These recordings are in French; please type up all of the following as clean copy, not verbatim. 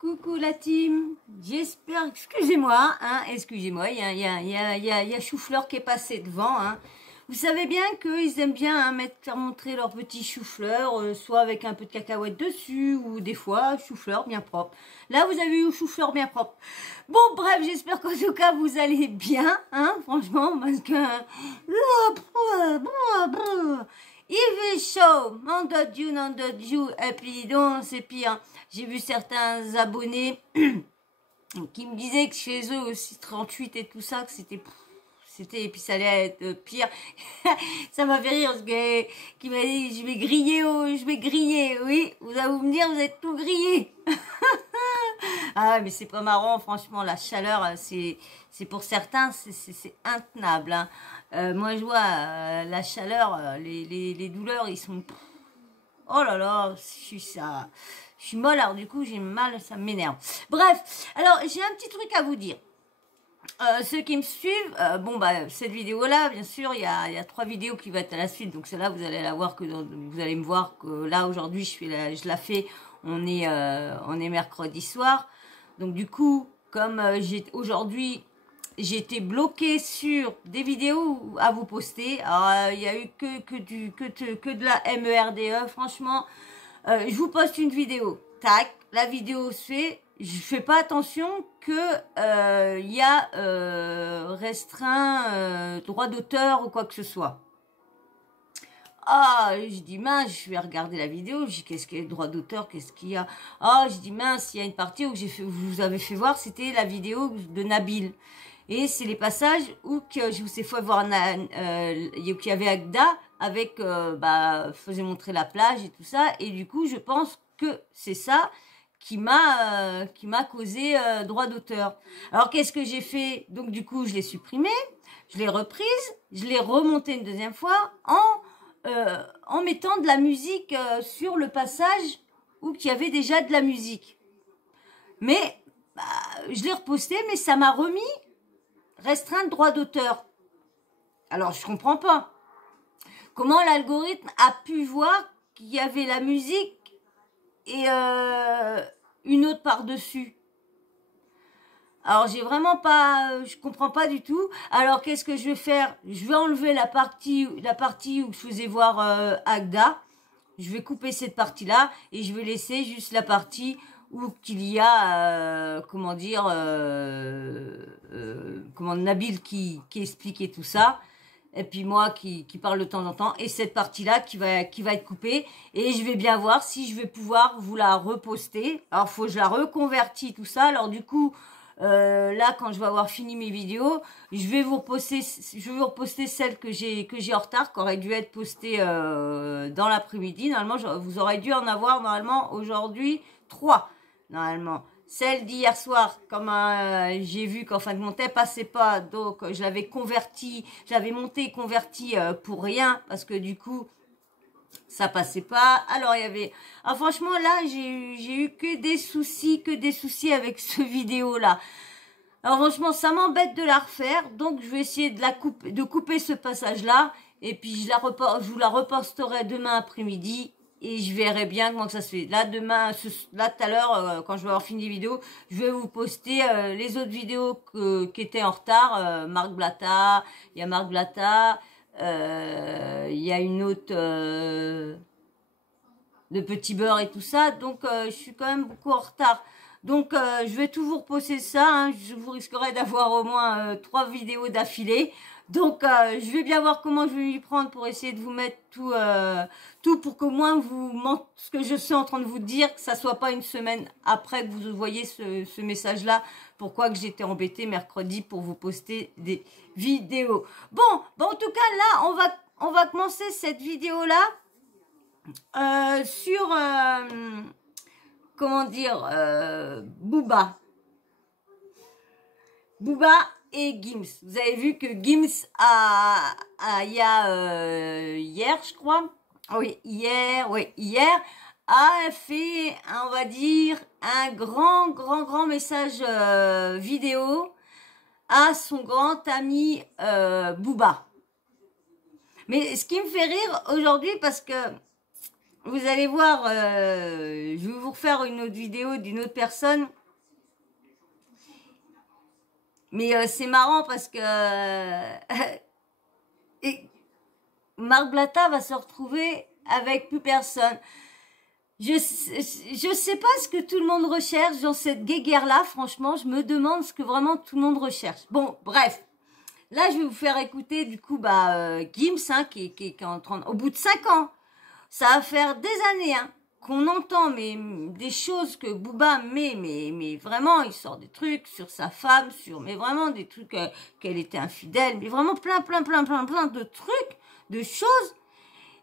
Coucou la team, j'espère, excusez-moi, excusez-moi, il y a Chou-Fleur qui est passé devant, Vous savez bien qu'ils aiment bien faire montrer leur petit chou-fleur, soit avec un peu de cacahuètes dessus, ou des fois chou-fleur bien propre. Là, vous avez eu chou-fleur bien propre. Bon, bref, j'espère qu'en tout cas, vous allez bien, franchement, parce que... Il fait chaud, nom de Dieu, et puis donc, c'est pire. J'ai vu certains abonnés qui me disaient que chez eux aussi 38 et tout ça, que c'était et puis ça allait être pire. Ça m'a fait rire parce que qui m'a dit je vais griller, oui, vous allez me dire vous êtes tout grillé. Ah mais c'est pas marrant, franchement la chaleur c'est pour certains c'est intenable. Moi je vois la chaleur, les douleurs ils sont oh là là, je suis molle, alors du coup j'ai mal, ça m'énerve. Bref, alors j'ai un petit truc à vous dire. Ceux qui me suivent, cette vidéo-là, bien sûr, il y a 3 vidéos qui vont être à la suite. Donc celle-là, vous allez la voir vous allez me voir que là aujourd'hui, je la fais. On est mercredi soir. Donc du coup, comme aujourd'hui, j'ai été bloquée sur des vidéos à vous poster. Alors il y a eu que de la MERDE. Franchement, je vous poste une vidéo. Tac, la vidéo se fait. Je fais pas attention que il y a restreint droit d'auteur ou quoi que ce soit. Ah, je dis mince, je vais regarder la vidéo, je dis qu'est-ce qu'il y a droit d'auteur, qu'est-ce qu'il y a. Ah, je dis mince, il y a une partie où vous avez fait voir, c'était la vidéo de Nabil. Et c'est les passages où je vous ai fait voir qu'il y avait Agda avec faisait montrer la plage et tout ça. Et du coup, je pense que c'est ça qui m'a causé droit d'auteur. Alors qu'est-ce que j'ai fait? Donc du coup je l'ai supprimé, je l'ai reprise, je l'ai remontée une deuxième fois en mettant de la musique sur le passage où il y avait déjà de la musique. Mais je l'ai reposté, mais ça m'a remis restreint de droit d'auteur. Alors je comprends pas comment l'algorithme a pu voir qu'il y avait la musique et une autre par-dessus. Alors j'ai vraiment pas, je comprends pas du tout. Alors qu'est-ce que je vais faire? Je vais enlever la partie où je faisais voir Agda. Je vais couper cette partie-là et je vais laisser juste la partie où il y a Nabil qui expliquait tout ça. Et puis moi qui parle de temps en temps, et cette partie-là qui va être coupée, et je vais bien voir si je vais pouvoir vous la reposter. Alors faut que je la reconvertis tout ça. Alors du coup là quand je vais avoir fini mes vidéos, je vais vous reposter celle que j'ai en retard, qui aurait dû être postée dans l'après-midi. Normalement vous aurez dû en avoir normalement aujourd'hui 3 normalement. Celle d'hier soir, comme j'ai vu qu'en fin de compte, elle passait pas, donc je l'avais convertie, je l'avais montée et convertie pour rien, parce que du coup, ça passait pas. Alors il y avait, franchement là, j'ai eu que des soucis avec ce vidéo là. Alors franchement, ça m'embête de la refaire, donc je vais essayer de couper ce passage là, et puis je vous la reposterai demain après-midi. Et je verrai bien comment ça se fait. Là, là, tout à l'heure, quand je vais avoir fini les vidéos, je vais vous poster les autres vidéos qui étaient en retard. Marc Blatta, il y a Marc Blatta, il y a une autre de Petit Beurre et tout ça. Donc, je suis quand même beaucoup en retard. Donc, je vais tout vous reposter ça. Je vous risquerai d'avoir au moins 3 vidéos d'affilée. Donc, je vais bien voir comment je vais m'y prendre pour essayer de vous mettre tout pour qu'au moins ce que je suis en train de vous dire, que ça soit pas une semaine après que vous voyez ce message-là. Pourquoi que j'étais embêtée mercredi pour vous poster des vidéos. Bon, en tout cas, là, on va commencer cette vidéo-là sur, Booba. Booba et Gims. Vous avez vu que Gims il y a hier, je crois. Oui, hier, a fait, on va dire, un grand message vidéo à son grand ami Booba. Mais ce qui me fait rire aujourd'hui, parce que vous allez voir, je vais vous refaire une autre vidéo d'une autre personne. Mais c'est marrant parce que et Marc Blatta va se retrouver avec plus personne. Je sais pas ce que tout le monde recherche dans cette guéguerre-là. Franchement, je me demande ce que vraiment tout le monde recherche. Bon, bref. Là, je vais vous faire écouter, du coup, Gims, hein, qui est en train... Au bout de 5 ans, ça va faire des années, hein, qu'on entend mais des choses que Booba met, mais vraiment, il sort des trucs sur sa femme, mais vraiment des trucs qu'elle était infidèle, mais vraiment plein de trucs, de choses,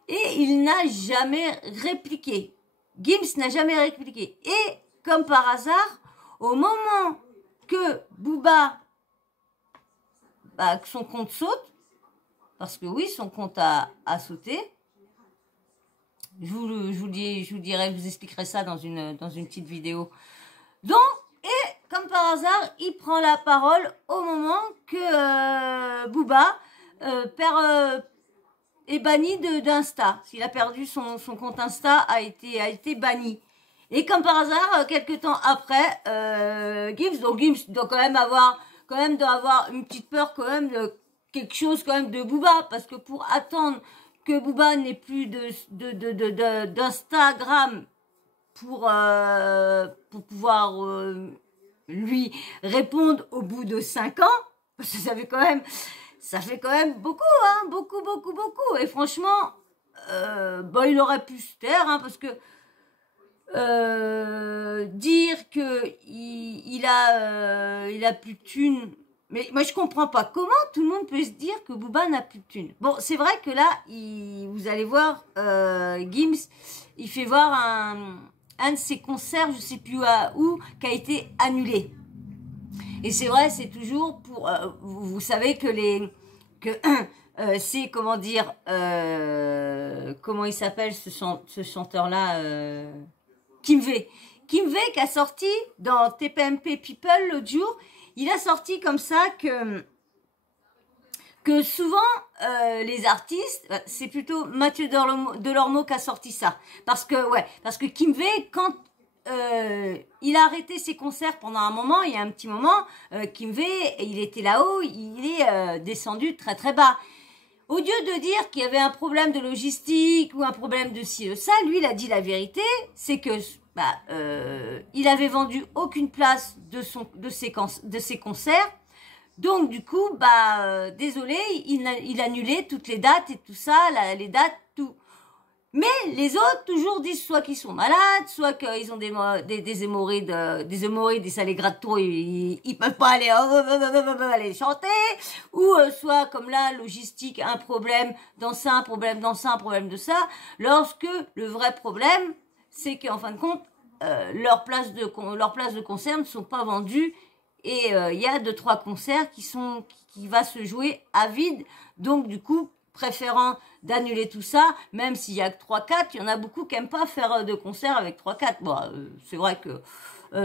et il n'a jamais répliqué. Gims n'a jamais répliqué. Et, comme par hasard, au moment que Booba, que son compte saute, parce que oui, son compte a sauté, je vous dirai, je vous expliquerai ça dans une petite vidéo. Donc, et comme par hasard, il prend la parole au moment que Booba est banni d'Insta. S'il a perdu son compte Insta, a été banni. Et comme par hasard, quelques temps après, Gims doit quand même avoir une petite peur quand même de quelque chose quand même de Booba, parce que pour attendre que Booba n'ait plus d'Instagram pour pouvoir lui répondre au bout de 5 ans, parce que ça fait quand même beaucoup, hein, beaucoup. Et franchement, il aurait pu se taire, hein, parce que dire que il a plus de thunes. Mais moi, je comprends pas. Comment tout le monde peut se dire que Booba n'a plus de thunes? Bon, c'est vrai que là, vous allez voir, Gims, il fait voir un de ses concerts, je sais plus où, qui a été annulé. Et c'est vrai, c'est toujours pour... vous savez que c'est, comment dire... comment il s'appelle, ce chanteur-là Kim V. Kim V qui a sorti dans TPMP People l'autre jour... Il a sorti comme ça que souvent, les artistes, c'est plutôt Mathieu Delormeau qui a sorti ça. Parce que Kim V, quand il a arrêté ses concerts pendant un moment, il y a un petit moment, Kim V, il était là-haut, il est descendu très bas. Au lieu de dire qu'il y avait un problème de logistique ou un problème de ci, de ça, lui, il a dit la vérité, c'est que il avait vendu aucune place de ses concerts. Donc, du coup, désolé, il annulait toutes les dates et tout ça, les dates, tout. Mais les autres, toujours disent soit qu'ils sont malades, soit qu'ils ont des hémorroïdes, et ça les gratte trop, ils peuvent pas aller chanter, ou soit, comme là, logistique, un problème dans ça, un problème dans ça, un problème de ça, lorsque le vrai problème, c'est qu'en fin de compte, leurs places de concert ne sont pas vendues, et il y a 2-3 concerts qui va se jouer à vide, donc du coup, préférant d'annuler tout ça, même s'il y a que 3-4, il y en a beaucoup qui n'aiment pas faire de concert avec 3-4. Bon, c'est vrai que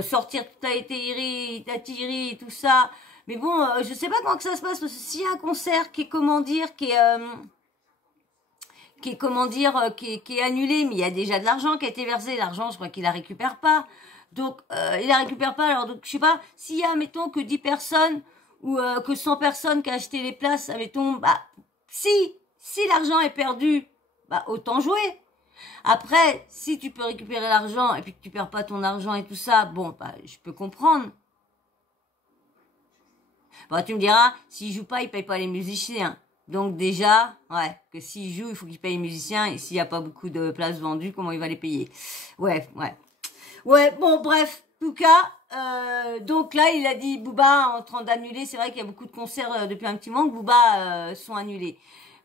sortir tout a été Tatiri, tout ça, mais bon, je sais pas comment que ça se passe, parce que s'il y a un concert qui est annulé, mais il y a déjà de l'argent qui a été versé, l'argent, je crois qu'il la récupère pas. Donc, il la récupère pas, alors donc, je sais pas, s'il y a, mettons, que 10 personnes, ou que 100 personnes qui ont acheté les places, mettons, si l'argent est perdu, autant jouer. Après, si tu peux récupérer l'argent, et puis que tu perds pas ton argent et tout ça, bon, je peux comprendre. Bon, tu me diras, s'il joue pas, il paye pas les musiciens. Donc déjà, que s'il joue, il faut qu'il paye les musiciens, et s'il y a pas beaucoup de places vendues, comment il va les payer? Ouais, bon, bref, en tout cas, donc là, il a dit, Booba en train d'annuler, c'est vrai qu'il y a beaucoup de concerts depuis un petit moment que Booba sont annulés.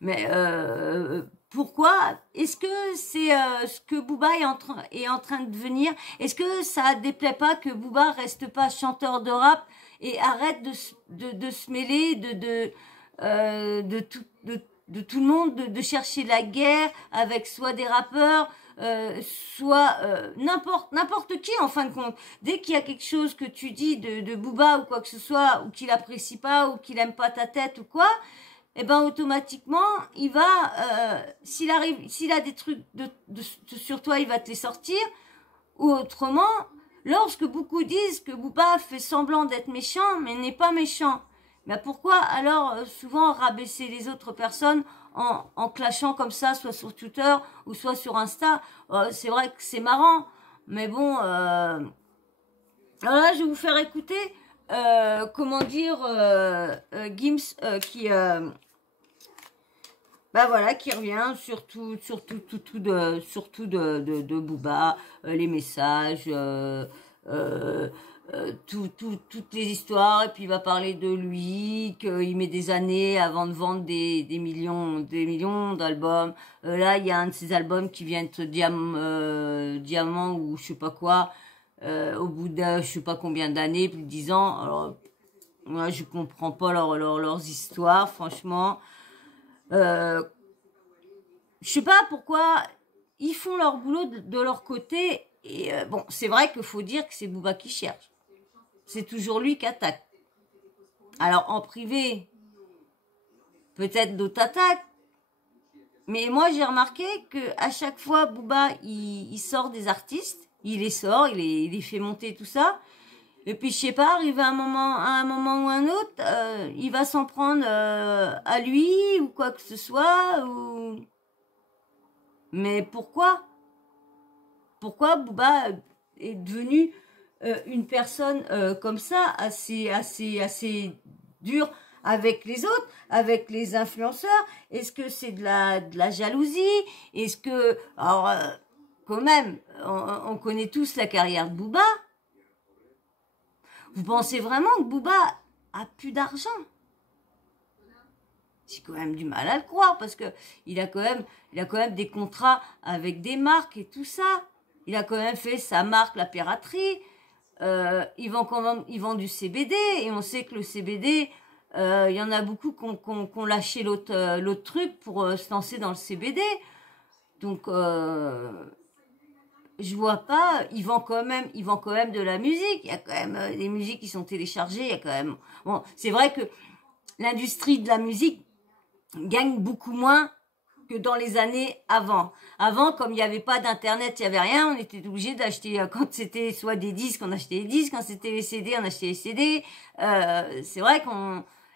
Mais pourquoi? Est-ce que c'est ce que Booba est en train de devenir? Est-ce que ça déplaît pas que Booba reste pas chanteur de rap et arrête de se mêler de tout le monde, de chercher la guerre avec soit des rappeurs, soit n'importe qui en fin de compte. Dès qu'il y a quelque chose que tu dis de Booba ou quoi que ce soit, ou qu'il apprécie pas, ou qu'il aime pas ta tête ou quoi, et ben automatiquement, il va, s'il a des trucs sur toi, il va te les sortir. Ou autrement, lorsque beaucoup disent que Booba fait semblant d'être méchant, mais n'est pas méchant, mais pourquoi alors souvent rabaisser les autres personnes en clashant comme ça, soit sur Twitter ou soit sur Insta? C'est vrai que c'est marrant, mais bon, alors là je vais vous faire écouter, comment dire, Gims qui... bah voilà, qui revient surtout de Booba, les messages, toutes les histoires, et puis il va parler de lui, qu'il met des années avant de vendre des millions d'albums. Là, il y a un de ses albums qui vient de Diamant ou je sais pas quoi, au bout de je sais pas combien d'années, plus de 10 ans. Alors, moi, je comprends pas leurs histoires, franchement. Je sais pas pourquoi ils font leur boulot de leur côté. Et bon, c'est vrai qu'il faut dire que c'est Booba qui cherche. C'est toujours lui qui attaque. Alors en privé, peut-être d'autres attaques. Mais moi j'ai remarqué que à chaque fois Booba il sort des artistes, il les sort, il les fait monter tout ça. Et puis je sais pas, arrivé à un moment ou un autre, il va s'en prendre à lui ou quoi que ce soit. Mais pourquoi Booba est devenu une personne comme ça, assez dure avec les autres, avec les influenceurs? Est-ce que c'est de la jalousie? Est-ce que... Alors, quand même, on connaît tous la carrière de Booba. Vous pensez vraiment que Booba a plus d'argent? J'ai quand même du mal à le croire parce que il a quand même des contrats avec des marques et tout ça. Il a quand même fait sa marque, la piraterie. Il vend du CBD et on sait que le CBD, il y en a beaucoup qui ont lâché l'autre truc pour se lancer dans le CBD. Donc je vois pas. Il vend quand même de la musique. Il y a quand même des musiques qui sont téléchargées. Il y a quand même. Bon, c'est vrai que l'industrie de la musique gagne beaucoup moins que dans les années avant. Avant, comme il n'y avait pas d'internet, il n'y avait rien, on était obligé d'acheter, quand c'était soit des disques, on achetait des disques, quand c'était les CD, on achetait les CD. C'est vrai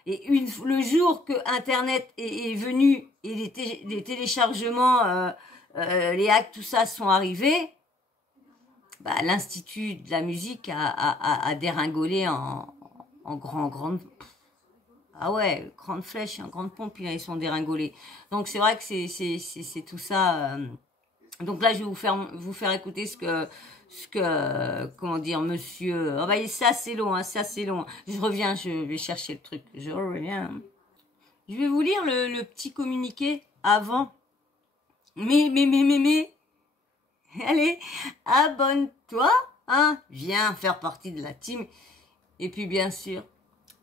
le jour que internet est venu et les téléchargements, les hacks, tout ça sont arrivés, bah, l'Institut de la musique a déringolé en grande. Ah ouais, grande flèche, grande pompe, ils sont déringolés. Donc c'est vrai que c'est tout ça. Donc là, je vais vous faire écouter ce que comment dire, monsieur. Ah bah c'est assez long, hein, c'est assez long. Je reviens, je vais chercher le truc. Je reviens. Je vais vous lire le petit communiqué avant. Mais. Allez, abonne-toi, hein. Viens faire partie de la team. Et puis bien sûr,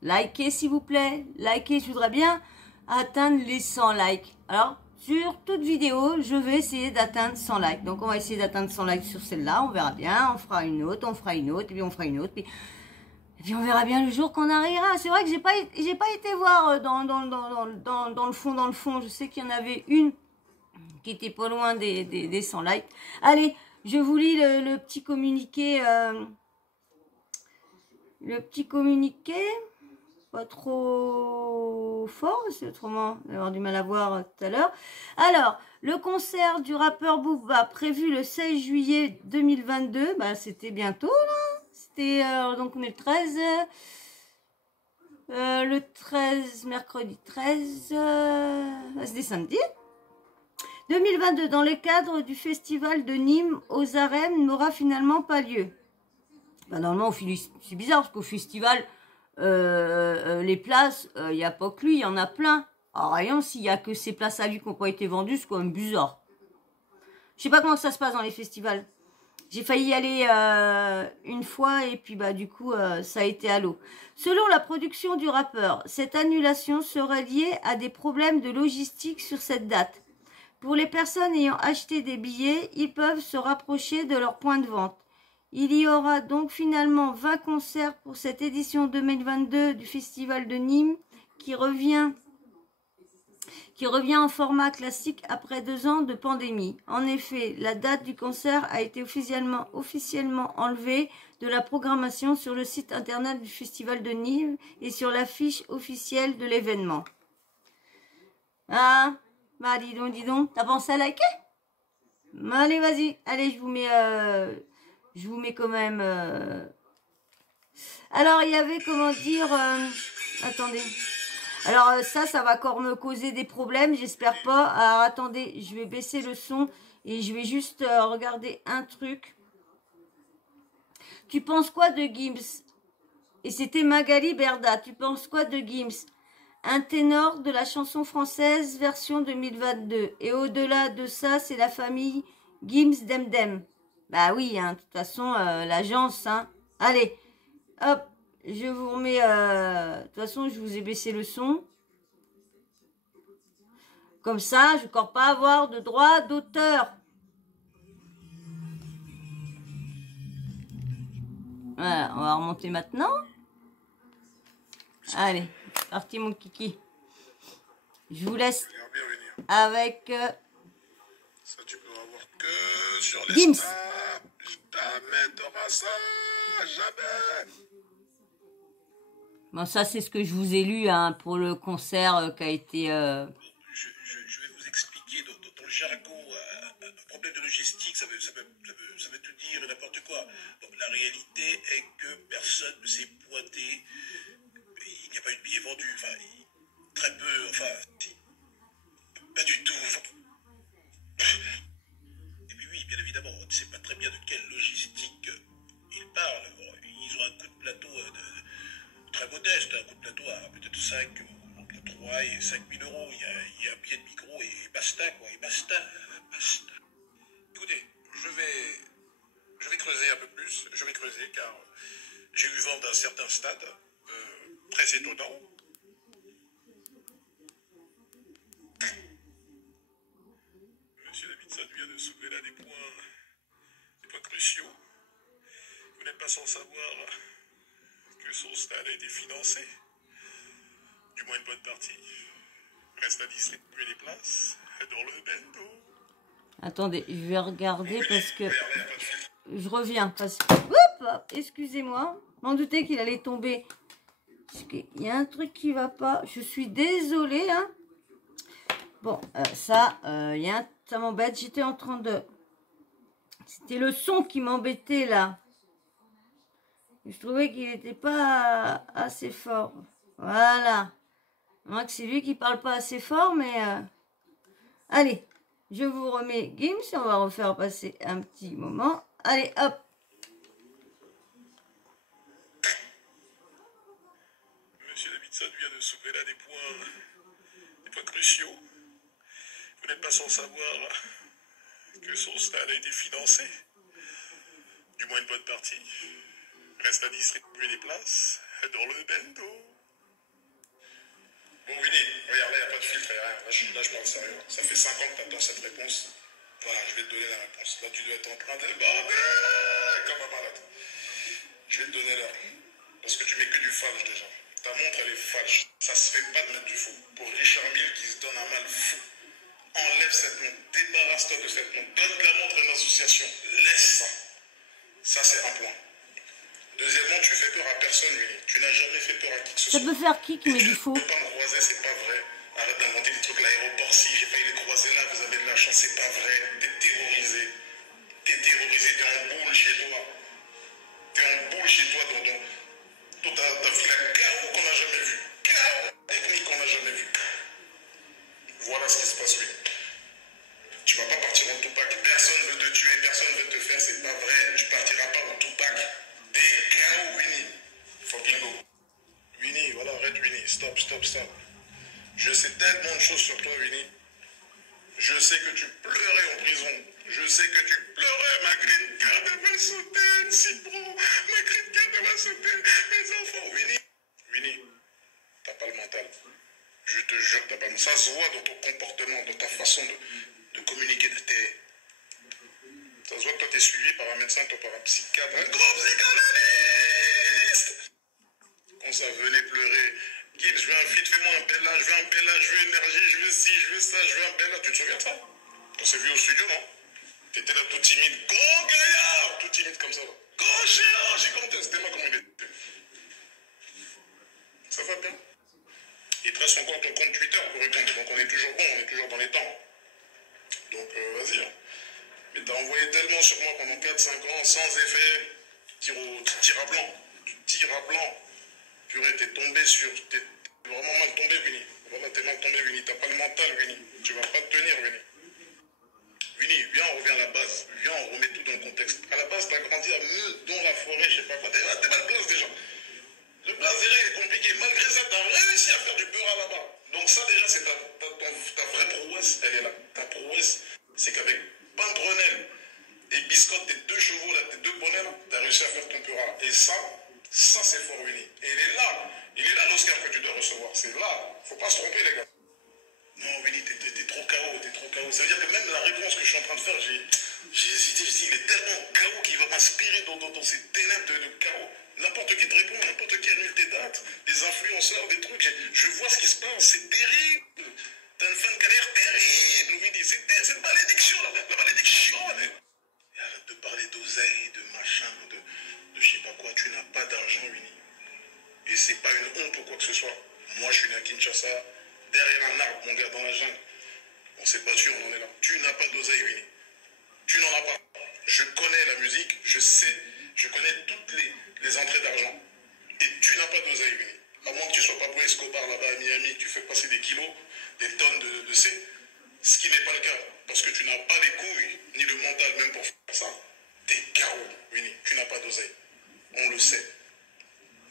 likez s'il vous plaît, likez, je voudrais bien atteindre les 100 likes. Alors, sur toute vidéo, je vais essayer d'atteindre 100 likes. Donc, on va essayer d'atteindre 100 likes sur celle-là, on verra bien, on fera une autre, et puis on fera une autre, et puis on verra bien le jour qu'on arrivera. C'est vrai que j'ai pas été voir dans le fond, je sais qu'il y en avait une qui était pas loin des 100 likes. Allez, je vous lis le petit communiqué, pas trop fort, c'est autrement, on va avoir du mal à voir tout à l'heure. Alors, le concert du rappeur Booba prévu le 16 juillet 2022, bah c'était bientôt là, c'était donc on est le 13, mercredi 13, c'était samedi 2022, dans le cadre du festival de Nîmes aux arènes, n'aura finalement pas lieu. Bah, normalement, c'est bizarre parce qu'au festival, les places, il n'y a pas que lui, il y en a plein. Alors, rien, s'il n'y a que ces places à lui qui n'ont pas été vendues, c'est quand même bizarre. Je sais pas comment ça se passe dans les festivals. J'ai failli y aller une fois et puis bah du coup, ça a été à l'eau. Selon la production du rappeur, cette annulation serait liée à des problèmes de logistique sur cette date. Pour les personnes ayant acheté des billets, ils peuvent se rapprocher de leur point de vente. Il y aura donc finalement 20 concerts pour cette édition 2022 du Festival de Nîmes qui revient qui revient en format classique après 2 ans de pandémie. En effet, la date du concert a été officiellement enlevée de la programmation sur le site internet du Festival de Nîmes et sur l'affiche officielle de l'événement. Ah, bah dis donc, t'as pensé à liker? Allez, vas-y, allez, je vous mets quand même... Alors, il y avait, comment dire... attendez... Alors ça va encore me causer des problèmes, j'espère pas. Alors attendez, je vais baisser le son et je vais juste regarder un truc. Tu penses quoi de Gims? Et c'était Magali Berda. Tu penses quoi de Gims? Un ténor de la chanson française version 2022. Et au-delà de ça, c'est la famille Gims Demdem. Bah oui, hein, de toute façon, l'agence. Hein. Allez, hop. Je vous remets... de toute façon, je vous ai baissé le son. Comme ça, je ne vais encore pas avoir de droit d'auteur. Voilà, on va remonter maintenant. Allez, parti mon kiki. Je vous laisse avec... ça, tu peux avoir que sur les Gims. Jamais t'auras ça, jamais. Bon, ça, c'est ce que je vous ai lu hein, pour le concert qui a été... Je vais vous expliquer dans le jargon, un problème de logistique, ça veut tout dire n'importe quoi. Donc, la réalité est que personne ne s'est pointé. Il n'y a pas eu de billets vendus. Enfin, très peu, enfin, pas du tout. Et puis oui, bien évidemment, on ne sait pas très bien de quelle logistique ils parlent. Ils ont un coût de plateau très modeste, un coût de plateau à peut-être 5, entre 3 et 5 000 euros. Il y a un billet de micro et basta, quoi. Et basta. Écoutez, je vais creuser un peu plus. Je vais creuser car j'ai eu vent d'un certain stade très étonnant. Monsieur Davidson vient de soulever là des points cruciaux. Vous n'êtes pas sans savoir que son stade a été financé. Du moins une bonne partie. Reste à distribuer les places dans le bendo. Attendez, je vais regarder parce que... Je reviens parce que... Oups, excusez-moi. Je m'en doutais qu'il allait tomber. Parce qu'il y a un truc qui va pas. Je suis désolée. Hein. Bon, ça m'embête. J'étais en train de... C'était le son qui m'embêtait là. Je trouvais qu'il n'était pas assez fort. Voilà. Moi que c'est lui qui parle pas assez fort, mais... Allez, je vous remets Gims. On va refaire passer un petit moment. Allez, hop. Monsieur Davidson vient de soulever là des points cruciaux. Vous n'êtes pas sans savoir que son stade a été financé. Du moins une bonne partie. Reste à distribuer les places dans le bendo. Bon, Winnie, regarde, là, il n'y a pas de filtre, là, je parle sérieux. Ça fait 5 ans que tu attends cette réponse. Voilà, je vais te donner la réponse. Là, tu dois être en train de bander comme un malade. Je vais te donner l'heure. Parce que tu mets que du falche déjà. Ta montre, elle est falche. Ça se fait pas de mettre du faux. Pour Richard Mille qui se donne un mal fou. Enlève cette montre. Débarrasse-toi de cette montre. Donne la montre à une association. Laisse ça. Ça, c'est un point. Deuxièmement, tu fais peur à personne, Winnie. Tu n'as jamais fait peur à qui que ce soit. Ça peut faire qui met du faux? Tu ne peux pas me croiser, c'est pas vrai. Arrête d'inventer des trucs à l'aéroport. Si j'ai failli les croiser là, vous avez de la chance, c'est pas vrai. T'es terrorisé. T'es terrorisé, t'es en boule chez toi. T'es en boule chez toi, T'as vu la chaos qu'on n'a jamais vu. Chaos technique qu'on n'a jamais vu. Voilà ce qui se passe, oui. Tu vas pas partir en Tupac. Personne veut te tuer, personne veut te faire, c'est pas vrai. Tu partiras pas en Tupac. T'es chaos, Winnie. Fucking go. Winnie, voilà, arrête, Winnie. Stop. Je sais tellement de choses sur toi, Winnie. Je sais que tu pleurais en prison. Je sais que tu pleurais. Ma green card va sauter, Cipro. Ma green card va sauter. Mes enfants, Winnie, t'as pas le mental. Je te jure, t'as pas le mental. Ça se voit dans ton comportement, dans ta façon de communiquer. Ça se voit que toi, t'es suivi par un médecin, toi, par un psychiatre. Un gros psychanalyste. Quand ça venait pleurer, Gibbs, je veux un feat, fais-moi un bel âge, je veux un bel âge, je veux énergie, je veux veux ci, je veux ça, je veux un bel là. Tu te souviens de ça? On s'est vu au studio, non? T'étais là tout timide. Go gaillard! Tout timide comme ça. Go géant, gigantesque. C'était moi comme il était. Ça va bien? Il te reste encore ton compte Twitter pour répondre. Donc on est toujours bon, on est toujours dans les temps. Donc vas-y. Hein. Mais t'as envoyé tellement sur moi pendant 4-5 ans, sans effet. Tir à blanc. Tu tires à blanc. Purée, t'es tombé sur... T'es vraiment mal tombé, Winnie. Voilà, t'es mal tombé, Winnie. T'as pas le mental, Winnie. Tu vas pas te tenir, Winnie. Winnie, viens, on revient à la base. Viens, on remet tout dans le contexte. À la base, t'as grandi à Meuse, dans la forêt, je sais pas quoi. T'es mal place déjà. Le place déjà, il est compliqué. Malgré ça, t'as réussi à faire du beurre là-bas. Donc ça, déjà, c'est ta vraie prouesse, elle est là. Ta prouesse, c'est qu'avec Pintrenel et Biscotte, tes 2 chevaux, là, tes 2 bonnets, là, t'as réussi à faire ton beurre. Et ça c'est fort, Winnie. Et il est là l'Oscar que tu dois recevoir. C'est là. Faut pas se tromper, les gars. Non, Winnie, t'es trop KO, t'es trop KO. Ça veut dire que même la réponse que je suis en train de faire, j'ai hésité, je dis, il est tellement KO qu'il va m'inspirer dans ces ténèbres de KO. N'importe qui te répond, n'importe qui annule tes dates, des influenceurs, des trucs. Je vois ce qui se passe, c'est terrible. T'as une fin de carrière terrible, Winnie. C'est une malédiction, la malédiction. Et arrête de parler d'oseille, de machin, de je sais pas quoi. Tu n'as pas d'argent, Winnie. Et c'est pas une honte ou quoi que ce soit. Moi, je suis né à Kinshasa, derrière un arbre, mon gars, dans la jungle. On s'est battu, on en est là. Tu n'as pas d'oseille, Winnie. Tu n'en as pas. Je connais la musique, je sais, je connais toutes les entrées d'argent. Et tu n'as pas d'oseille, Winnie. À moins que tu sois Pablo Escobar là-bas à Miami, tu fais passer des kilos, des tonnes de C. Ce qui n'est pas le cas. Parce que tu n'as pas les couilles, ni le mental même pour faire ça. T'es KO, Winnie. Tu n'as pas d'oseille. On le sait.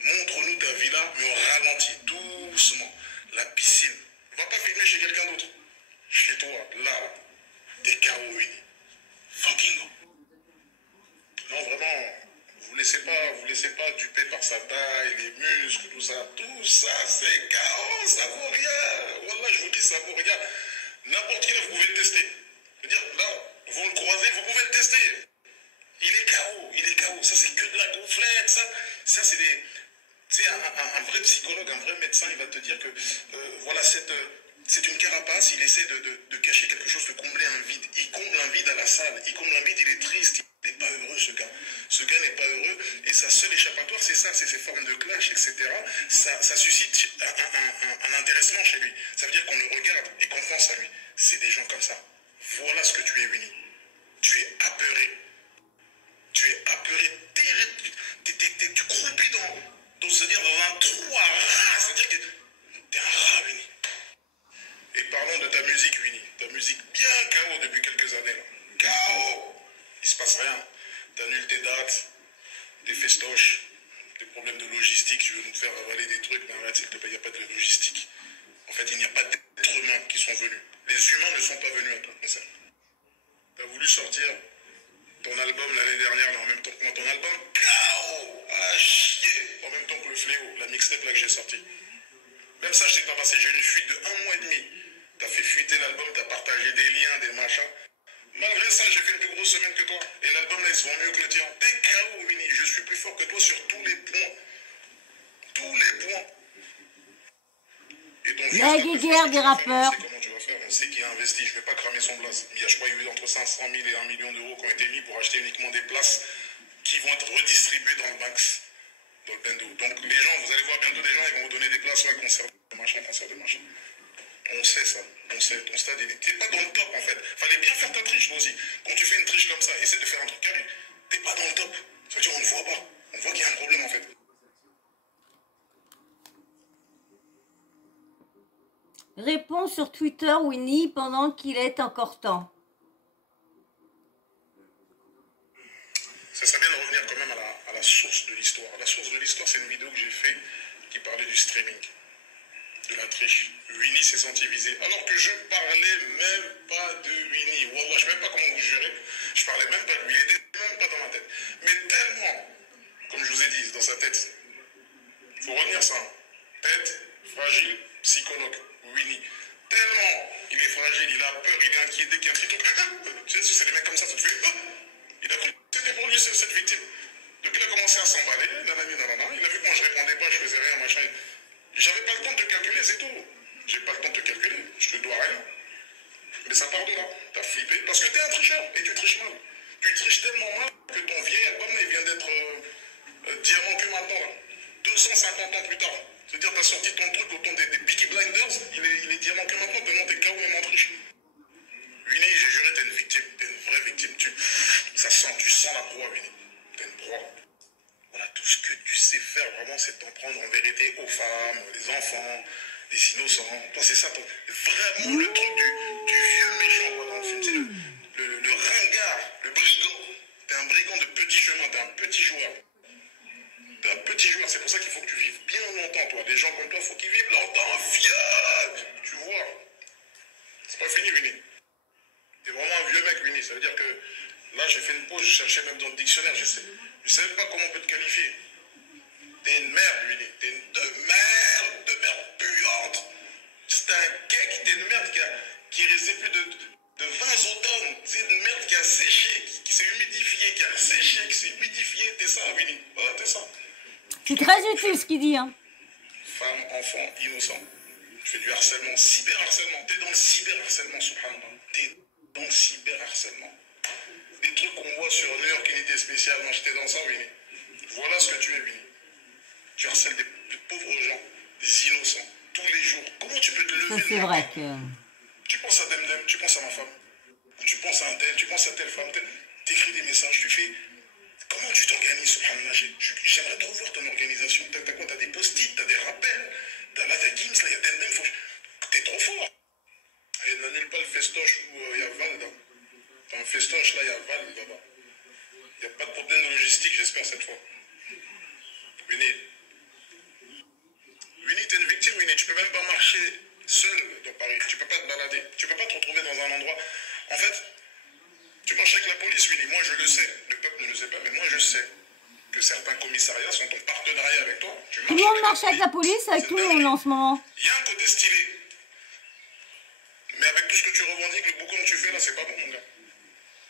Montre-nous ta villa, mais on ralentit doucement. La piscine. Va pas filmer chez quelqu'un d'autre. Chez toi, là. T'es KO, Winnie. Fucking go. Non, vraiment, vous laissez pas duper par sa taille, les muscles, tout ça. Tout ça, c'est KO, ça vaut rien. Wallah, je vous dis, ça vaut rien. N'importe qui, vous pouvez le tester. Je veux dire, là, vous le croisez, vous pouvez le tester. Il est KO, il est KO. Ça, c'est que de la gonflette. Ça c'est des... Tu sais, un vrai psychologue, un vrai médecin, il va te dire que, voilà, c'est une carapace. Il essaie de cacher quelque chose, de combler un vide. Il comble un vide à la salle. Il comble un vide, il est triste. Il n'est pas heureux, ce gars. Ce gars n'est pas heureux. Et sa seule échappatoire, c'est ça, c'est ces formes de clash, etc. Ça suscite un intéressement chez lui. Ça veut dire qu'on le regarde et qu'on pense à lui. C'est des gens comme ça. Voilà ce que tu es, Winnie. Tu es apeuré. Tu es apeuré, tu croupis c'est-à-dire dans un trou à rat, c'est-à-dire que t'es un rat, Winnie. Et parlons de ta musique, Winnie. Ta musique bien KO depuis quelques années. Là. KO. Il se passe rien. T'annules tes dates, des festoches, des problèmes de logistique, tu veux nous faire avaler des trucs, mais arrête, s'il te plaît, il n'y a pas de logistique. En fait, il n'y a pas d'êtres humains qui sont venus. Les humains ne sont pas venus à ton concert. T'as voulu sortir ton album l'année dernière, là, en même temps que moi, ton album KO à chier, en même temps que le Fléau, la mixtape là que j'ai sorti. Même ça, je t'ai pas passé, j'ai eu une fuite de 1 mois et demi. T'as fait fuiter l'album, t'as partagé des liens, des machins. Malgré ça, j'ai fait une plus grosse semaine que toi. Et l'album là, il se vend mieux que le tien. T'es KO, Winnie, je suis plus fort que toi sur tous les points. Tous les points. Et ton la guéguerre des rappeurs. On sait comment tu vas faire, on sait qu'il a investi, je ne vais pas cramer son place. Il y a, je crois, eu entre 500 000 et 1 million d'euros qui ont été mis pour acheter uniquement des places qui vont être redistribuées dans le max, dans le bendo. Donc les gens, vous allez voir bientôt des gens, ils vont vous donner des places, ouais, concert de machin, concert de machin. On sait ça, on sait, ton stade, il n'était pas dans le top en fait. Fallait bien faire ta triche, toi aussi. Quand tu fais une triche comme ça, essaie de faire un truc carré. T'es pas dans le top. Ça veut dire on ne voit pas. On voit qu'il y a un problème en fait. Réponds sur Twitter, Winnie, pendant qu'il est encore temps. Ça serait bien de revenir quand même à la source de l'histoire. La source de l'histoire, c'est une vidéo que j'ai faite qui parlait du streaming, de la triche. Winnie s'est senti visé. Alors que je parlais même pas de Winnie. Wallah, je ne sais même pas comment vous jurer. Je parlais même pas de lui. Il était même pas dans ma tête. Mais tellement, comme je vous ai dit, dans sa tête. Il faut retenir ça. Tête, fragile, psychologue. Winnie. Tellement il est fragile, il a peur, il est inquiet dès qu'il y a un petit truc. Tu sais, c'est des mecs comme ça te fait. Il a cru que c'était pour lui, cette victime. Donc il a commencé à s'emballer, nanana, il a vu que moi je répondais pas, je faisais rien, machin. J'avais pas le temps de te calculer, c'est tout. J'ai pas le temps de te calculer, je te dois rien. Mais ça part de là, t'as flippé, parce que t'es un tricheur, et tu triches mal. Tu triches tellement mal que ton vieil album, il vient d'être diamant que maintenant, là. 250 ans plus tard. C'est-à-dire, t'as sorti ton truc autour des Peaky Blinders, il est diamant que maintenant, tellement t'es KO même en triche. Winnie, j'ai juré, t'es une victime, t'es une vraie victime. Ça sent, tu sens la proie, Winnie. T'es une proie. Voilà, tout ce que tu sais faire vraiment, c'est t'en prendre en vérité aux femmes, les enfants, les innocents. Toi, c'est ça, vraiment le truc du vieux méchant, quoi, dans le film. C'est le ringard, le brigand. T'es un brigand de petit chemin, t'es un petit joueur. T'es un petit joueur, c'est pour ça qu'il faut que tu vives bien longtemps, toi. Des gens comme toi, il faut qu'ils vivent longtemps, fiable. Tu vois. C'est pas fini, Winnie. T'es vraiment un vieux mec, Winnie. Ça veut dire que là, j'ai fait une pause, je cherchais même dans le dictionnaire, je savais pas comment on peut te qualifier. T'es une merde, Winnie. T'es une de merde puante. C'est un cake, t'es une merde qui est resté plus de 20 automnes. C'est une merde qui a séché, qui s'est humidifiée, qui a séché, qui s'est humidifiée. T'es ça, Winnie. Voilà, t'es ça. C'est très utile ce qu'il dit, hein. Femme, enfant, innocent. Tu fais du harcèlement, cyberharcèlement. T'es dans le cyberharcèlement, subhanallah. T'es dans le cyberharcèlement. Des trucs qu'on voit sur New York Unité Spéciale. Moi, j'étais dans ça, Winnie. Voilà ce que tu es, Winnie. Tu harcèles des pauvres gens, des innocents, tous les jours. Comment tu peux te lever? Ça, c'est vrai que... Tu penses à Demdem, tu penses à ma femme. Tu penses à un tel, tu penses à telle femme. T'écris des messages, tu fais... Comment tu t'organises, subhanallah? J'aimerais trop voir ton organisation. T'as quoi? T'as des post-it, t'as des rappels. T'as Gims, là, il y a Demdem. T'es trop fort. Et n'annule pas le festoche où il y a Val, là. T'as un festoche, là, il y a Val, là-bas. Il n'y a pas de problème de logistique, j'espère, cette fois. Winnie, t'es une victime, Winnie. Tu peux même pas marcher seul dans Paris. Tu peux pas te balader. Tu peux pas te retrouver dans un endroit. En fait, tu marches avec la police, Winnie. Moi, je le sais. Le peuple ne le sait pas, mais moi, je sais que certains commissariats sont en partenariat avec toi. Tout le monde marche avec la police, avec tout le monde en ce moment. Il y a un côté stylé. Mais avec tout ce que tu revendiques, le boucan que tu fais là, c'est pas bon, mon gars.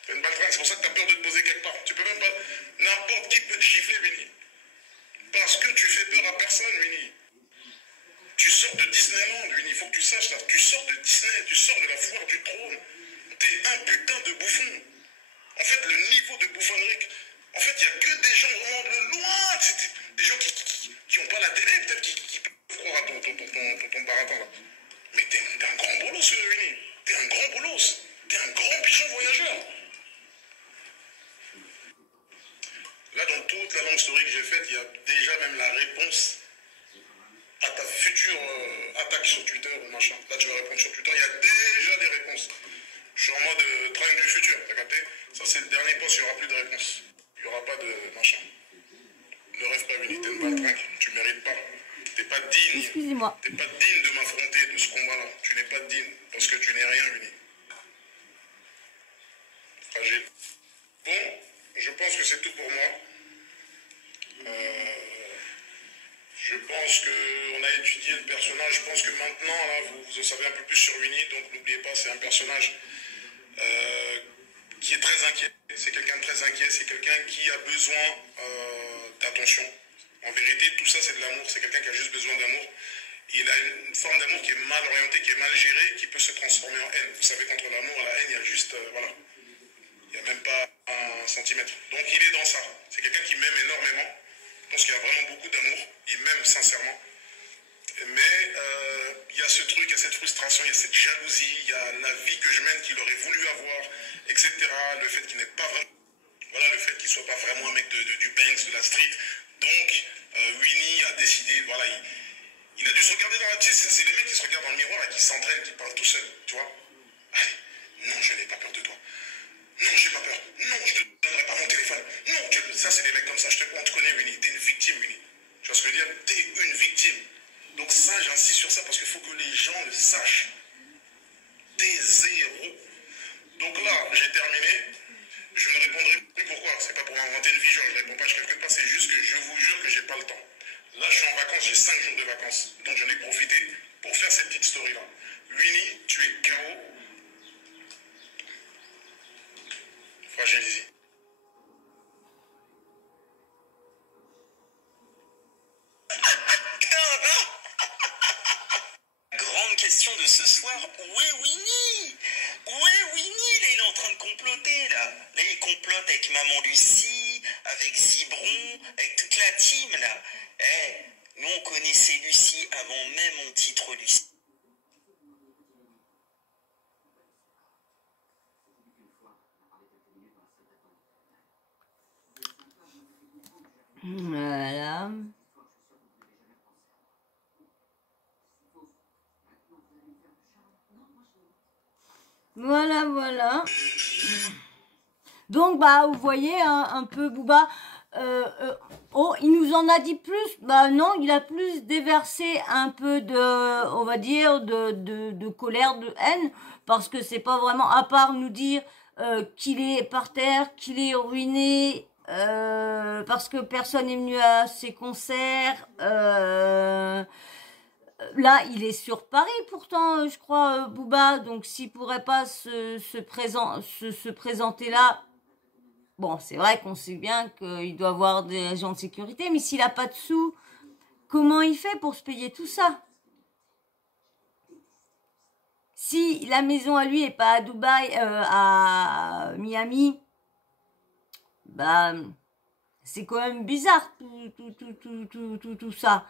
C'est une baltringue. C'est pour ça que tu as peur de te poser quelque part. Tu peux même pas. N'importe qui peut te gifler, Winnie. Parce que tu fais peur à personne, Winnie. Tu sors de Disneyland, Winnie. Il faut que tu saches ça. Tu sors de Disney, tu sors de la foire du trône. T'es un putain de bouffon. En fait, le niveau de bouffonnerie. En fait, il n'y a que des gens vraiment de loin. C'est des gens qui n'ont pas la télé, peut-être qui peuvent croire à ton baratin là. Mais t'es un grand bolos, Winnie. T'es un grand bolos. T'es un grand pigeon voyageur. Là, dans toute la longue story que j'ai faite, il y a déjà même la réponse à ta future attaque sur Twitter ou machin. Là, tu vas répondre sur Twitter, il y a déjà des réponses. Je suis en mode train du futur, t'as capté? Ça, c'est le dernier post, il n'y aura plus de réponse. Il n'y aura pas de machin. Ne rêve pas, Winnie, t'es une baltringue. Tu mérites pas. T'es pas digne. Excusez-moi. T'es pas digne de m'affronter de ce combat-là. Tu n'es pas digne. Parce que tu n'es rien, Winnie. Fragile. Bon, je pense que c'est tout pour moi. Je pense qu'on a étudié le personnage. Je pense que maintenant, là, vous en savez un peu plus sur Winnie. Donc, n'oubliez pas, c'est un personnage qui est très inquiet. C'est quelqu'un de très inquiet. C'est quelqu'un qui a besoin d'attention. En vérité, tout ça, c'est de l'amour. C'est quelqu'un qui a juste besoin d'amour. Il a une forme d'amour qui est mal orientée, qui est mal gérée, qui peut se transformer en haine. Vous savez qu'entre l'amour et la haine, il y a juste... voilà. Il n'y a même pas un centimètre. Donc, il est dans ça. C'est quelqu'un qui m'aime énormément. Je pense qu'il y a vraiment beaucoup d'amour. Il m'aime sincèrement. Mais il y a ce truc, il y a cette frustration, il y a cette jalousie, il y a la vie que je mène qu'il aurait voulu avoir, etc. Le fait qu'il n'est pas vraiment... Voilà, le fait qu'il ne soit pas vraiment un mec du Banks, de la street. Donc, Winnie a décidé, voilà, il a dû se regarder dans la... Tu sais, c'est les mecs qui se regardent dans le miroir et qui s'entraînent, qui parlent tout seuls, tu vois. Allez, non, je n'ai pas peur de toi. Non, j'ai pas peur. Non, je te donnerai pas mon téléphone. Non, ça, c'est des mecs comme ça. On te connaît, Winnie. T'es une victime, Winnie. Tu vois ce que je veux dire? T'es une victime. Donc ça, j'insiste sur ça parce qu'il faut que les gens le sachent. T'es zéro. Donc là, j'ai terminé. Je ne répondrai plus pourquoi. C'est pas pour m'inventer une vision. Je ne réponds pas, je ne calcule pas. C'est juste que je vous jure que j'ai pas le temps. Là, je suis en vacances. J'ai 5 jours de vacances. Donc j'en ai profité pour faire cette petite story-là. Winnie, tu es KO. Fragilisé. Grande question. ce soir, où est Winnie? Où est Winnie? Là, il est en train de comploter, là. Là, il complote avec Maman Lucie, avec Zibron, avec toute la team, là. Eh, nous, on connaissait Lucie avant même mon titre Lucie. Voilà. Voilà, voilà. Donc, bah, vous voyez, hein, un peu Booba. Oh, il nous en a dit plus. Bah non, il a plus déversé un peu de, on va dire, de colère, de haine, parce que c'est pas vraiment, à part nous dire qu'il est par terre, qu'il est ruiné, parce que personne n'est venu à ses concerts. Là, il est sur Paris pourtant, je crois, Booba. Donc, s'il pourrait pas se présenter là, bon, c'est vrai qu'on sait bien qu'il doit avoir des agents de sécurité, mais s'il a pas de sous, comment il fait pour se payer tout ça? Si la maison à lui est pas à Dubaï, à Miami, bah, c'est quand même bizarre tout ça.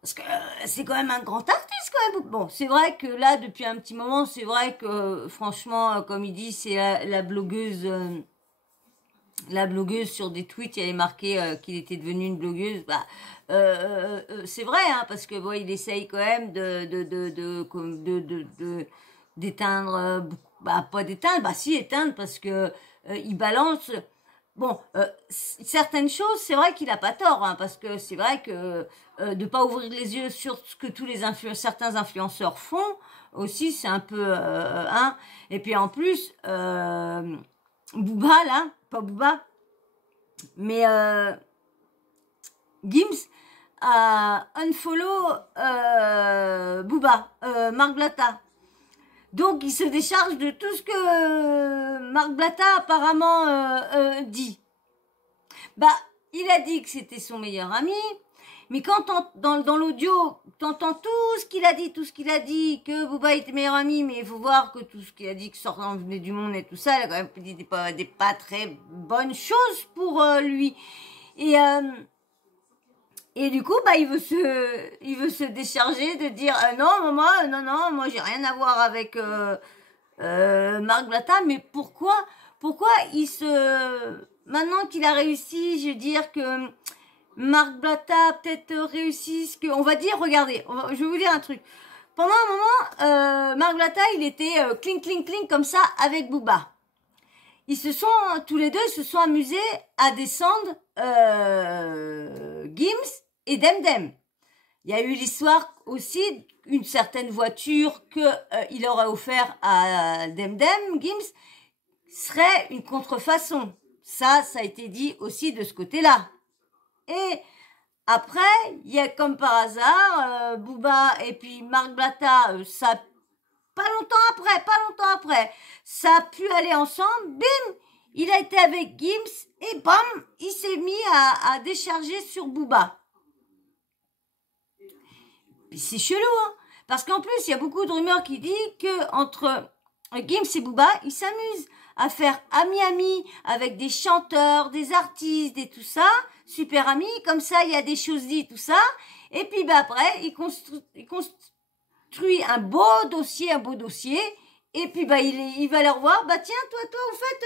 Parce que c'est quand même un grand artiste quand même. Bon, c'est vrai que là, depuis un petit moment, c'est vrai que franchement, comme il dit, c'est la blogueuse sur des tweets, il avait marqué qu'il était devenu une blogueuse. Bah, c'est vrai, hein, parce que bon, il essaye quand même d'éteindre, bah pas d'éteindre, bah si éteindre parce que il balance. Bon, certaines choses, c'est vrai qu'il a pas tort, hein, parce que c'est vrai que de pas ouvrir les yeux sur ce que tous les certains influenceurs font aussi, c'est un peu hein. Et puis en plus, Booba là, pas Booba, mais Gims a unfollow Booba, Marc Blatta. Donc, il se décharge de tout ce que Marc Blatta apparemment dit. Bah, il a dit que c'était son meilleur ami, mais quand dans l'audio, t'entends tout ce qu'il a dit, que Booba était meilleur ami, mais il faut voir que tout ce qu'il a dit, que sortant venait du monde et tout ça, il a quand même dit des pas très bonnes choses pour lui. Et du coup, bah, il veut se décharger de dire non, moi, j'ai rien à voir avec Marc Blatta. Mais pourquoi maintenant qu'il a réussi, je veux dire que Marc Blatta a peut-être réussi on va dire, regardez, je vais vous dire un truc. Pendant un moment, Marc Blatta, il était cling, cling, cling comme ça avec Booba. Tous les deux, ils se sont amusés à descendre Gims et Demdem. Il y a eu l'histoire aussi une certaine voiture que il aurait offert à Demdem, Gims, serait une contrefaçon. Ça a été dit aussi de ce côté-là. Et après, il y a comme par hasard, Booba et puis Marc Blatta, ça pas longtemps après, ça a pu aller ensemble, bim, il a été avec Gims et bam, il s'est mis à décharger sur Booba. Puis c'est chelou, hein, parce qu'en plus, il y a beaucoup de rumeurs qui disent que entre Gims et Booba, ils s'amusent à faire ami avec des chanteurs, des artistes et tout ça, super amis, comme ça, il y a des choses dites, tout ça, et puis bah après, ils construisent un beau dossier, et puis bah il va leur voir, bah tiens, toi, au fait,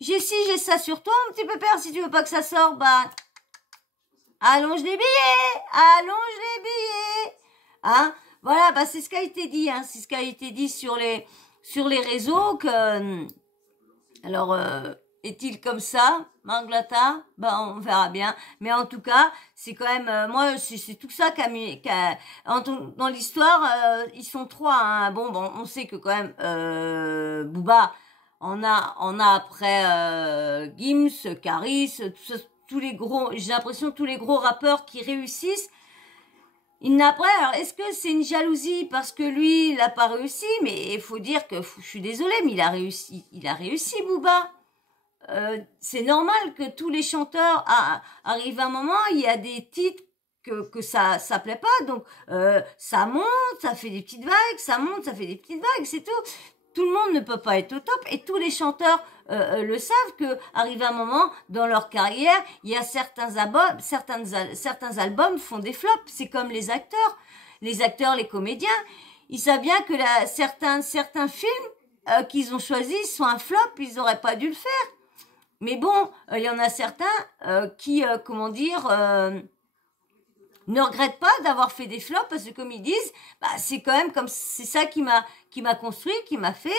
j'ai ça sur toi, mon petit pépère, si tu veux pas que ça sorte, bah, allonge les billets, hein, voilà, bah c'est ce qui a été dit, hein, c'est ce qui a été dit sur les réseaux, que, alors, est-il comme ça, Marc Blatta? Ben, on verra bien. Mais en tout cas, c'est quand même, moi, c'est tout ça dans l'histoire, ils sont trois, hein. Bon, on sait que quand même, Booba, on a après, Gims, Caris, tous les gros, j'ai l'impression tous les gros rappeurs qui réussissent, alors, est-ce que c'est une jalousie parce que lui, il a pas réussi? Mais il faut dire que, je suis désolée, mais il a réussi, Booba. C'est normal que tous les chanteurs arrivent à un moment, il y a des titres que ça plaît pas. Donc ça monte, ça fait des petites vagues, ça monte, ça fait des petites vagues, c'est tout. Tout le monde ne peut pas être au top et tous les chanteurs le savent que arrivé un moment dans leur carrière, il y a certains albums font des flops. C'est comme les acteurs, les comédiens. Ils savent bien que certains films qu'ils ont choisis sont un flop, ils auraient pas dû le faire. Mais bon, il y en a certains qui, ne regrettent pas d'avoir fait des flops parce que comme ils disent, bah c'est quand même comme c'est ça qui m'a construit, qui m'a fait,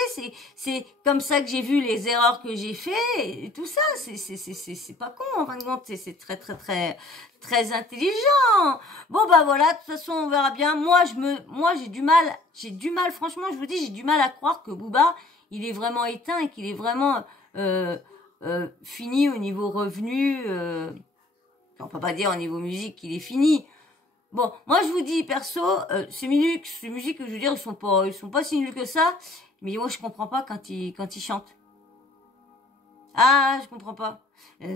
c'est comme ça que j'ai vu les erreurs que j'ai fait et tout ça, c'est pas con en fin de compte, c'est très très très très intelligent. Bon bah voilà, de toute façon on verra bien. Moi j'ai du mal franchement, je vous dis, j'ai du mal à croire que Booba, il est vraiment éteint et qu'il est vraiment fini au niveau revenu, on peut pas dire au niveau musique qu'il est fini. Bon, moi je vous dis perso, ces musiques que je veux dire, ils sont pas si nuls que ça, mais moi je comprends pas quand ils chantent. Ah, je comprends pas. Je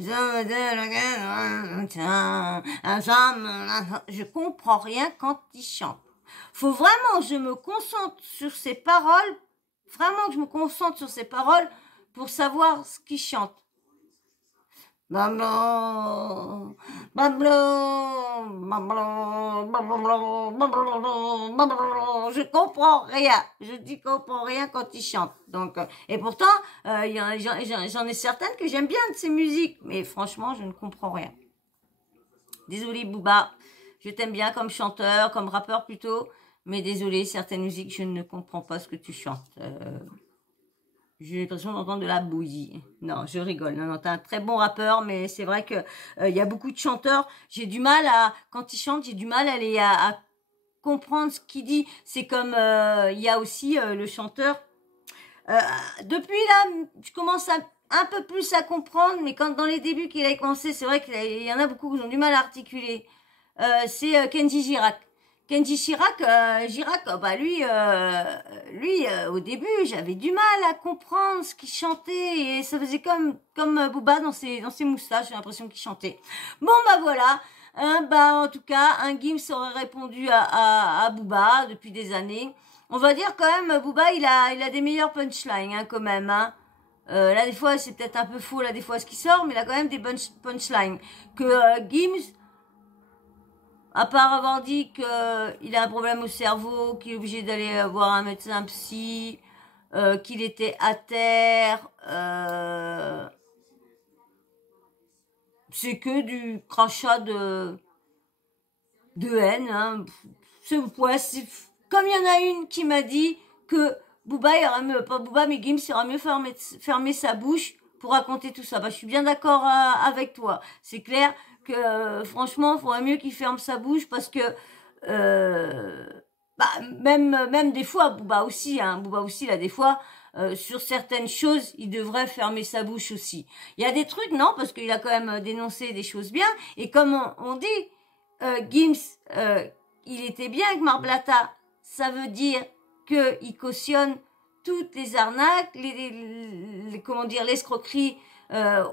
comprends rien quand ils chantent. Faut vraiment que je me concentre sur ces paroles, pour savoir ce qu'ils chantent. Bablo, bablo, bablo, bablo, bablo, bablo. Je comprends rien. Je dis comprends rien quand ils chantent. Donc, et pourtant, j'en ai certaines que j'aime bien de ces musiques, mais franchement, je ne comprends rien. Désolée Booba, je t'aime bien comme chanteur, comme rappeur plutôt, mais désolée, certaines musiques, je ne comprends pas ce que tu chantes. J'ai l'impression d'entendre de la bouillie. Non, je rigole. Non, t'es un très bon rappeur, mais c'est vrai que il y a beaucoup de chanteurs. J'ai du mal quand ils chantent, j'ai du mal à comprendre ce qu'il dit. C'est comme il y a aussi le chanteur. Depuis là, je commence un peu plus à comprendre, mais quand dans les débuts qu'il a commencé, c'est vrai qu'il y en a beaucoup qui ont du mal à articuler. C'est Kenji Girac. Kenji Girac, bah lui, au début, j'avais du mal à comprendre ce qu'il chantait et ça faisait comme Booba dans ses moustaches, j'ai l'impression qu'il chantait. Bon bah voilà, en tout cas, un Gims aurait répondu à Booba depuis des années. On va dire quand même, Booba, il a des meilleurs punchlines, hein, quand même, hein. Là des fois c'est peut-être un peu faux, là des fois ce qui sort, mais il a quand même des bonnes punchlines. Que Gims, à part avoir dit qu'il a un problème au cerveau, qu'il est obligé d'aller voir un médecin psy, qu'il était à terre, c'est que du crachat de haine. Hein. Comme il y en a une qui m'a dit que Booba, il aurait mieux, pas Booba, mais Gims, il aurait mieux fermer sa bouche pour raconter tout ça. Bah, je suis bien d'accord avec toi. C'est clair que franchement, il faudrait mieux qu'il ferme sa bouche parce que même des fois, Booba aussi, là, des fois, sur certaines choses, il devrait fermer sa bouche aussi. Il y a des trucs, non, parce qu'il a quand même dénoncé des choses bien. Et comme on dit, Gims, il était bien avec Marblata. Ça veut dire qu'il cautionne toutes les arnaques, l'escroquerie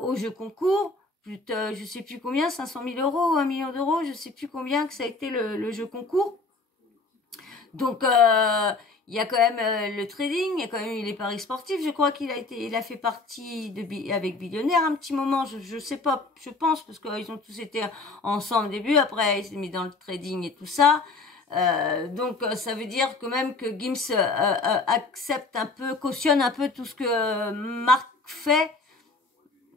au jeu concours. Je sais plus combien, 500 000 euros, 1 million d'euros, je sais plus combien que ça a été le jeu concours. Donc il y a quand même le trading, il y a quand même les paris sportifs. Je crois qu'il a fait partie avec Billionnaire un petit moment. Je sais pas, je pense parce qu'ils ont tous été ensemble au début. Après, il s'est mis dans le trading et tout ça. Donc ça veut dire que même que Gims accepte un peu, cautionne un peu tout ce que Marc fait.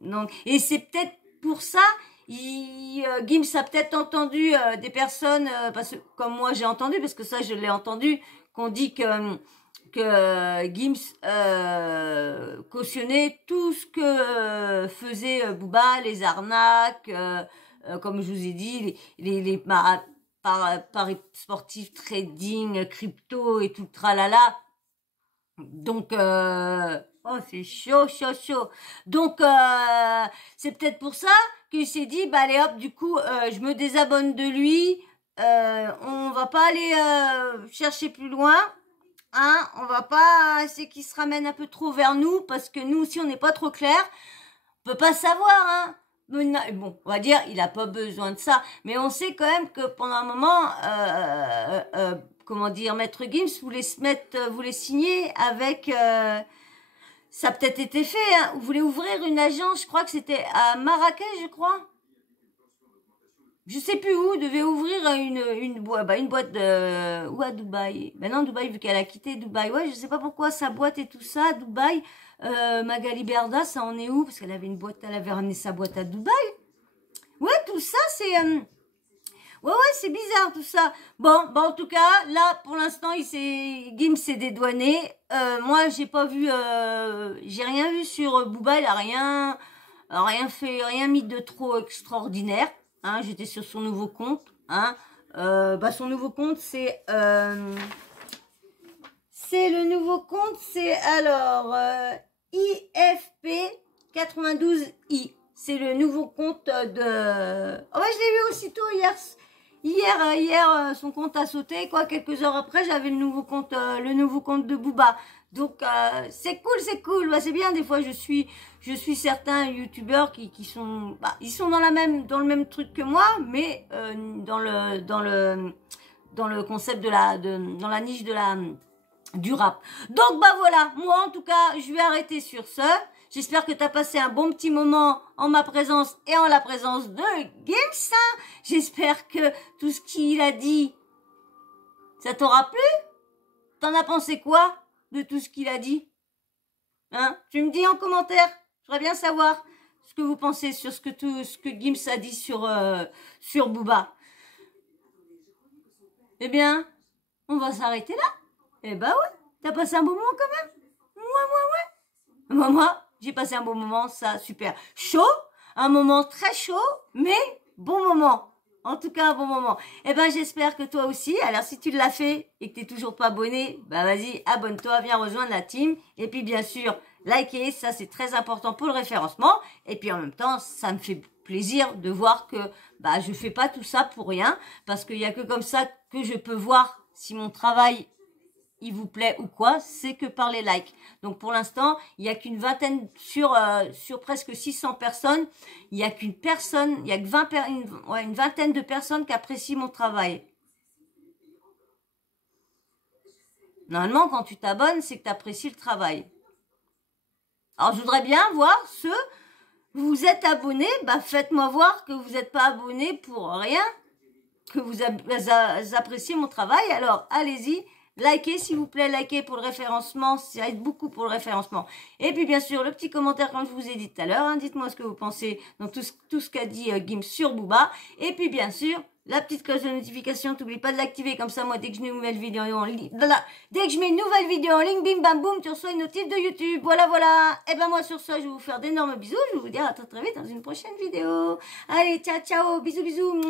Donc, et c'est peut-être pour ça, Gims a peut-être entendu des personnes, parce que comme moi j'ai entendu, parce que ça je l'ai entendu, qu'on dit que Gims cautionnait tout ce que faisait Booba, les arnaques, comme je vous ai dit, les paris sportifs, trading, crypto et tout le tralala. Donc oh c'est chaud. Donc c'est peut-être pour ça qu'il s'est dit bah allez hop du coup je me désabonne de lui, on va pas aller chercher plus loin, hein, on va pas essayer qu'il se ramène un peu trop vers nous parce que nous aussi on n'est pas trop clair, on peut pas savoir, hein. bon, on va dire, il n'a pas besoin de ça, mais on sait quand même que pendant un moment, comment dire, Maître Gims voulait signer avec, ça a peut-être été fait, hein, voulait ouvrir une agence, je crois que c'était à Marrakech, je crois. Je sais plus où, devait ouvrir une boîte de, ou à Dubaï. Ben non, Dubaï, vu qu'elle a quitté Dubaï. Ouais, je sais pas pourquoi sa boîte et tout ça, Dubaï, Magali Berda, ça en est où? Parce qu'elle avait une boîte, elle avait ramené sa boîte à Dubaï. Ouais, tout ça, c'est, ouais, c'est bizarre, tout ça. Bon, en tout cas, là, pour l'instant, Gims s'est dédouané. Moi, j'ai pas vu, j'ai rien vu sur Booba, il a rien fait, rien mis de trop extraordinaire. Hein, j'étais sur son nouveau compte. Hein. Son nouveau compte, c'est le nouveau compte, c'est alors IFP 92i. C'est le nouveau compte de... Oh ouais, je l'ai vu aussitôt hier. Hier, son compte a sauté, quoi. Quelques heures après, j'avais le nouveau compte de Booba. Donc, c'est cool. Bah, c'est bien, des fois, je suis certains youtubeurs qui sont, ils sont dans le même truc que moi, mais, dans le concept dans la niche du rap. Donc, voilà. Moi, en tout cas, je vais arrêter sur ce. J'espère que tu as passé un bon petit moment en ma présence et en la présence de Gims. J'espère que tout ce qu'il a dit, ça t'aura plu? T'en as pensé quoi de tout ce qu'il a dit? Hein? Tu me dis en commentaire. J'aimerais bien savoir ce que vous pensez sur ce que Gims a dit sur Booba. Eh bien, on va s'arrêter là. Eh ben ouais, t'as passé un bon moment quand même? Moi, j'ai passé un bon moment, ça, super. Chaud, un moment très chaud, mais bon moment. En tout cas, un bon moment. Eh ben, j'espère que toi aussi. Alors, si tu l'as fait et que t'es toujours pas abonné, vas-y, abonne-toi, viens rejoindre la team. Et puis, bien sûr, likez, ça, c'est très important pour le référencement. Et puis, en même temps, ça me fait plaisir de voir que, je fais pas tout ça pour rien. Parce qu'il y a que comme ça que je peux voir si mon travail il vous plaît ou quoi, c'est que par les likes. Donc pour l'instant, il y a qu'une vingtaine sur presque 600 personnes, il y a qu'une personne, il y a que une vingtaine de personnes qui apprécient mon travail. Normalement, quand tu t'abonnes, c'est que tu apprécies le travail. Alors je voudrais bien voir vous êtes abonnés, faites-moi voir que vous n'êtes pas abonnés pour rien, que vous appréciez mon travail. Alors allez-y. Likez s'il vous plaît, likez pour le référencement, ça aide beaucoup pour le référencement. Et puis bien sûr, le petit commentaire comme je vous ai dit tout à l'heure, hein, dites-moi ce que vous pensez dans tout ce qu'a dit Gims sur Booba. Et puis bien sûr, la petite cloche de notification, n'oublie pas de l'activer, comme ça moi dès que je mets une nouvelle vidéo en ligne, bim bam boum, tu reçois une notif de YouTube. Voilà. Et ben moi sur ça, je vais vous faire d'énormes bisous, je vais vous dire à très vite dans une prochaine vidéo. Allez, ciao, bisous, bisous.